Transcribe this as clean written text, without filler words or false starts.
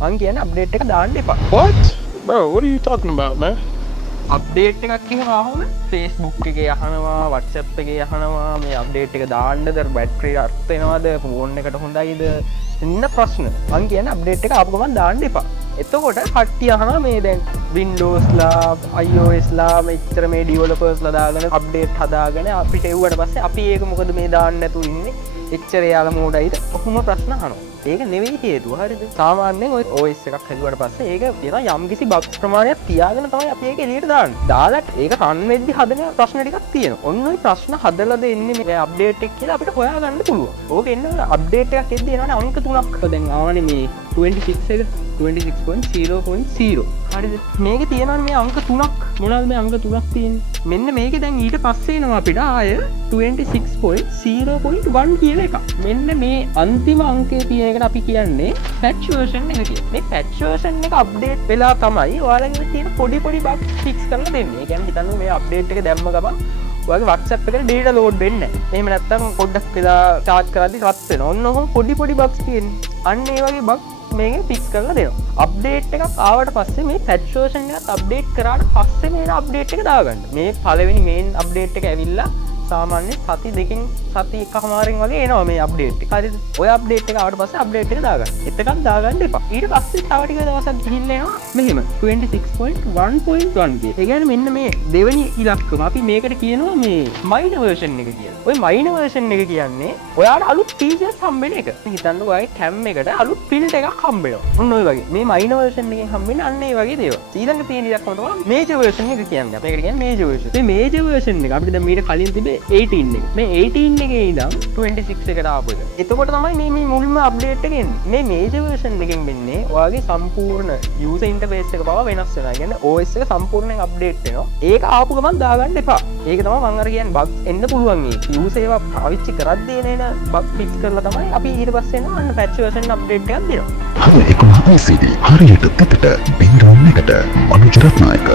මං කියන්නේ අප්ඩේට් එක දාන්න එපා. What? Bro, what are you talking about, man? Update එකක් කියනවාම Facebook එකේ අහනවා, WhatsApp එකේ අහනවා මේ අප්ඩේට් එක දාන්නද බැටරි අර්ථ වෙනවද ෆෝන් එකට හොඳයිද ඉන්න ප්‍රශ්න. මං කියන්නේ අප්ඩේට් එක ආපු ගමන් දාන්න එපා. එතකොට කට්ටිය අහනවා මේ දැන් Windows ලා iOS ලා මෙච්චර මේ developers ලා දාගෙන අප්ඩේට් හදාගෙන අපිට එව්වට පස්සේ අපි ඒක මොකද මේ දාන්න නැතුව ඉන්නේ? එච්චර යාලා මෝඩයිද? ඔහොම ප්‍රශ්න අහනවා. ඒක නෙවෙයි හේතුව. හරිද? සාමාන්‍යයෙන් ඔය OS එකක් හැදුවට පස්සේ ඒක තියෙන යම්කිසි බග්ස් ප්‍රමාණයක් තියාගෙන තමයි අපි ඒක එළියට දාන්නේ. දාලා ඒක රන් වෙද්දි හදන ප්‍රශ්න ටිකක් තියෙනවා. ඔන්න ඔය ප්‍රශ්න හදලා දෙන්නේ මේ අප්ඩේට් එක කියලා අපිට හොයාගන්න පුළුවන්. ඕක එන්න අප්ඩේට් එකක් එද්දි එනවනේ අංක 3ක්. දැන් ආවනේ මේ 26 එක 26.0.0. හරිද? මේකේ තියෙනවනේ මේ අංක 3ක්. මොනවාද මේ අංක 3ක් තියෙන්නේ? මෙන්න මේකේ දැන් ඊට පස්සේ එනවා අපිට ආය 26.0.1 කියන එක. මෙන්න මේ අන්තිම අංකයේ තියෙන එකට අපි කියන්නේ patch version එක කියලා. මේ patch version එක අප්ඩේට් වෙලා තමයි ඔයාලගේ තියෙන පොඩි පොඩි බග් ෆික්ස් කරලා දෙන්නේ. ඒ කියන්නේ හිතන්න මේ අප්ඩේට් එක දැම්ම ගමන් ඔයාගේ WhatsApp එකට data load වෙන්නේ නැහැ. එහෙම නැත්නම් පොඩ්ඩක් වෙලා charge කරද්දි රත් වෙනවා. ඔන්න ඔහොම පොඩි බග්ස් තියෙන්නේ. අන්න ඒ වගේ බග් මේක ෆික්ස් කරලා දෙනවා. අප්ඩේට් එකක් ආවට පස්සේ මේ patch version එකත් අප්ඩේට් කරාට පස්සේ මේන අප්ඩේට් එක දාගන්න. මේ පළවෙනි මේන් අප්ඩේට් එක ඇවිල්ලා සාමාන්‍ය සති දෙකකින් සති එකමාරෙන් වගේ එනවා මේ අප්ඩේට් එක. හරිද? ඔය අප්ඩේට් එක ආවට පස්සේ අප්ඩේට් එක දාගන්න. එතකන් දාගන්න එපා. ඊට පස්සේ තව ටික දවසක් ගිහිල්ලා එනවා මෙහෙම 26.1.1 කිය. ඒ කියන්නේ මෙන්න මේ දෙවෙනි ඉලක්කම අපි මේකට කියනවා මේ minor version එක කියලා. ඔය minor version එක කියන්නේ ඔයාලට අලුත් features හම්බෙන එක. හිතන්න ඔයාගේ cam එකට අලුත් filter එකක් හම්බෙනවා. ඔන්න ඔය වගේ. මේ minor version එකෙන් හම්බෙන්නේ අන්න ඒ වගේ දේවල්. ඊළඟ තියෙන ඉලක්කම තමයි major version එක කියන්නේ. අපි ඒකට කියන්නේ major version. මේ major version එක අපිට දැන් මීට කලින් තිබේ 18 එක. මේ 18 එකේ ඉඳන් 26 එකට ආපු එක. එතකොට තමයි මේ මුල්ම අප්ඩේට් එක එන්නේ. මේ මේජර් version එකෙන් වෙන්නේ ඔයාගේ සම්පූර්ණ user interface එක පවා වෙනස් වෙනවා. කියන්නේ OS එක සම්පූර්ණයෙන් අප්ඩේට් වෙනවා. ඒක ආපු ගමන් දාගන්න එපා. ඒක තමයි මම අර කියන්නේ බග් එන්න පුළුවන් මේ. user ඒවා පාවිච්චි කරද්දී එන බග් ෆික්ස් කරලා තමයි අපි ඊට පස්සේ එනවා අන්න patch version අප්ඩේට් එකක් දෙනවා. හරි 11 ICD හරියට පිටට බින්දුවන්නකට අනුජ රත්නායක